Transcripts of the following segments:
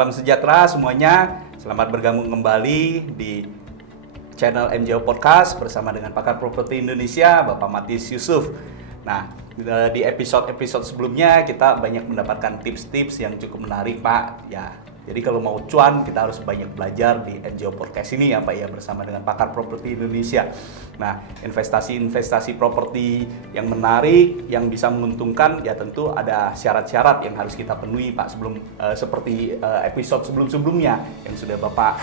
Salam sejahtera semuanya. Selamat bergabung kembali di channel MJO Podcast bersama dengan pakar properti Indonesia, Bapak Matius Yusuf. Nah, di episode-episode sebelumnya kita banyak mendapatkan tips-tips yang cukup menarik, Pak. Ya, jadi kalau mau cuan kita harus banyak belajar di MJO Podcast ini ya, Pak ya, bersama dengan pakar properti Indonesia. Nah, investasi properti yang menarik, yang bisa menguntungkan, ya tentu ada syarat-syarat yang harus kita penuhi, Pak, sebelum seperti episode sebelum-sebelumnya yang sudah Bapak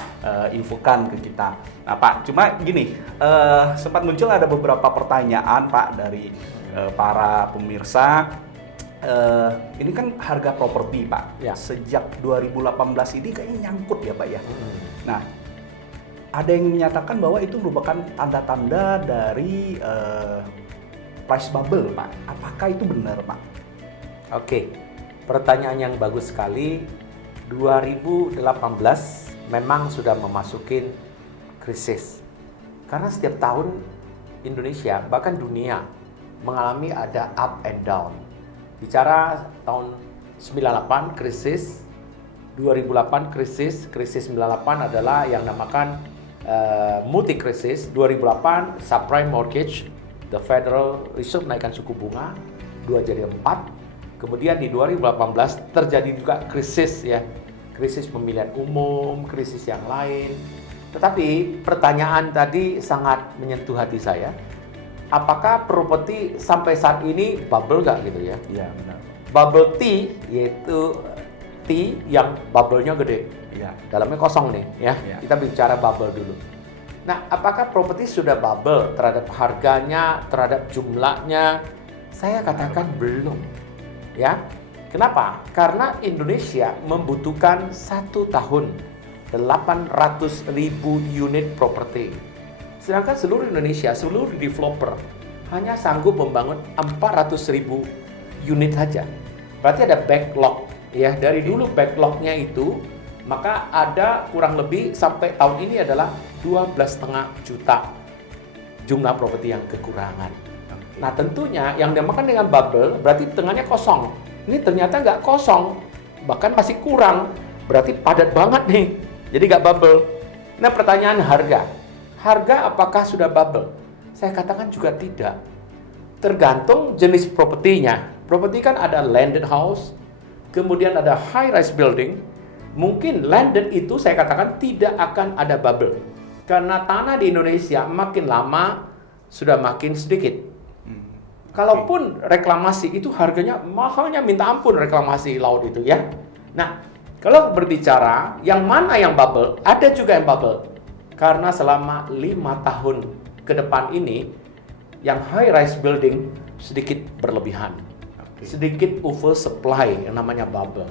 infokan ke kita. Nah, Pak, cuma gini, sempat muncul ada beberapa pertanyaan, Pak, dari para pemirsa. Ini kan harga properti, Pak, ya, sejak 2018 ini kayaknya nyangkut ya, Pak ya. Nah, ada yang menyatakan bahwa itu merupakan tanda-tanda dari price bubble, Pak. Apakah itu benar, Pak? Oke, pertanyaan yang bagus sekali. 2018 memang sudah memasukin krisis. Karena setiap tahun Indonesia, bahkan dunia, mengalami ada up and down. Bicara tahun 98 krisis, 2008 krisis 98 adalah yang namakan multi krisis. 2008 subprime mortgage, the Federal Reserve naikkan suku bunga 2 jadi 4. Kemudian di 2018 terjadi juga krisis ya, krisis pemilihan umum, krisis yang lain. Tetapi pertanyaan tadi sangat menyentuh hati saya. Apakah properti sampai saat ini bubble nggak gitu ya? Iya, benar. Bubble T, yaitu T yang bubble-nya gede. Iya. Dalamnya kosong nih ya. Iya. Kita bicara bubble dulu. Nah, apakah properti sudah bubble terhadap harganya, terhadap jumlahnya? Saya katakan belum. Ya. Kenapa? Karena Indonesia membutuhkan 1 tahun 800.000 unit properti. Sedangkan seluruh Indonesia, seluruh developer hanya sanggup membangun 400.000 unit saja. Berarti ada backlog ya. Dari dulu backlognya itu, maka ada kurang lebih sampai tahun ini adalah 12,5 juta jumlah properti yang kekurangan. Nah, tentunya yang dinamakan dengan bubble berarti tengahnya kosong. Ini ternyata nggak kosong, bahkan masih kurang. Berarti padat banget nih. Jadi nggak bubble. Nah, pertanyaan harga. Harga apakah sudah bubble? Saya katakan juga tidak. Tergantung jenis propertinya. Properti kan ada landed house, kemudian ada high rise building. Mungkin landed itu saya katakan tidak akan ada bubble. Karena tanah di Indonesia makin lama sudah makin sedikit. Kalaupun reklamasi itu harganya mahalnya minta ampun, reklamasi laut itu ya. Nah, kalau berbicara yang mana yang bubble, ada juga yang bubble. Karena selama 5 tahun ke depan ini, yang high rise building sedikit berlebihan. Sedikit over supply yang namanya bubble.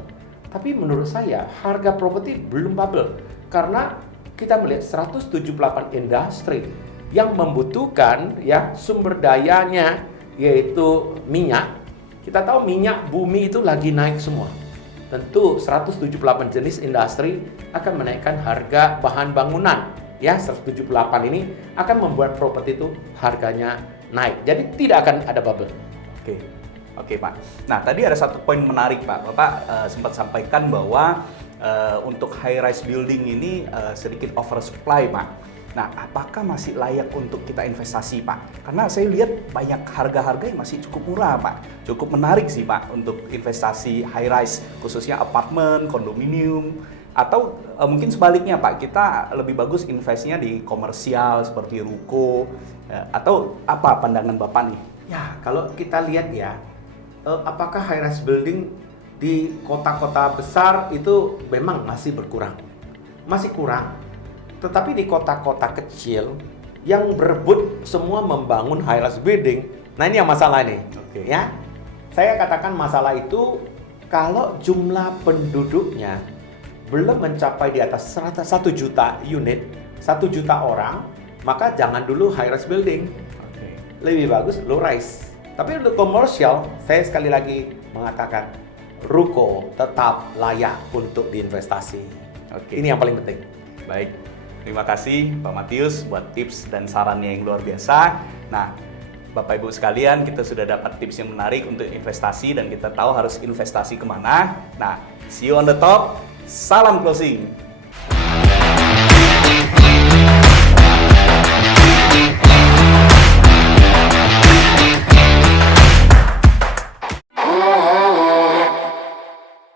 Tapi menurut saya, harga properti belum bubble. Karena kita melihat 178 industri yang membutuhkan ya sumber dayanya, yaitu minyak. Kita tahu minyak bumi itu lagi naik semua. Tentu 178 jenis industri akan menaikkan harga bahan bangunan. Ya, 178 ini akan membuat properti itu harganya naik. Jadi tidak akan ada bubble. Oke, Pak. Nah, tadi ada satu poin menarik, Pak. Bapak sempat sampaikan bahwa untuk high rise building ini sedikit oversupply, Pak. Nah, apakah masih layak untuk kita investasi, Pak? Karena saya lihat banyak harga-harga yang masih cukup murah, Pak. Cukup menarik sih, Pak, untuk investasi high rise, khususnya apartemen, kondominium. Atau mungkin sebaliknya, Pak, kita lebih bagus investasinya di komersial seperti ruko, atau apa pandangan Bapak nih? Ya, kalau kita lihat ya, apakah high rise building di kota-kota besar itu memang masih berkurang? Masih kurang. Tetapi di kota-kota kecil yang berebut semua membangun high rise building, nah ini yang masalah nih. Ya, saya katakan masalah itu kalau jumlah penduduknya belum mencapai di atas 1 juta unit, 1 juta orang, maka jangan dulu high rise building. Lebih bagus low rise. Tapi untuk komersial, saya sekali lagi mengatakan ruko tetap layak untuk diinvestasi. Ini yang paling penting. Baik, terima kasih Pak Matius buat tips dan sarannya yang luar biasa. Nah, Bapak Ibu sekalian, kita sudah dapat tips yang menarik untuk investasi dan kita tahu harus investasi kemana. Nah, see you on the top. Salam closing.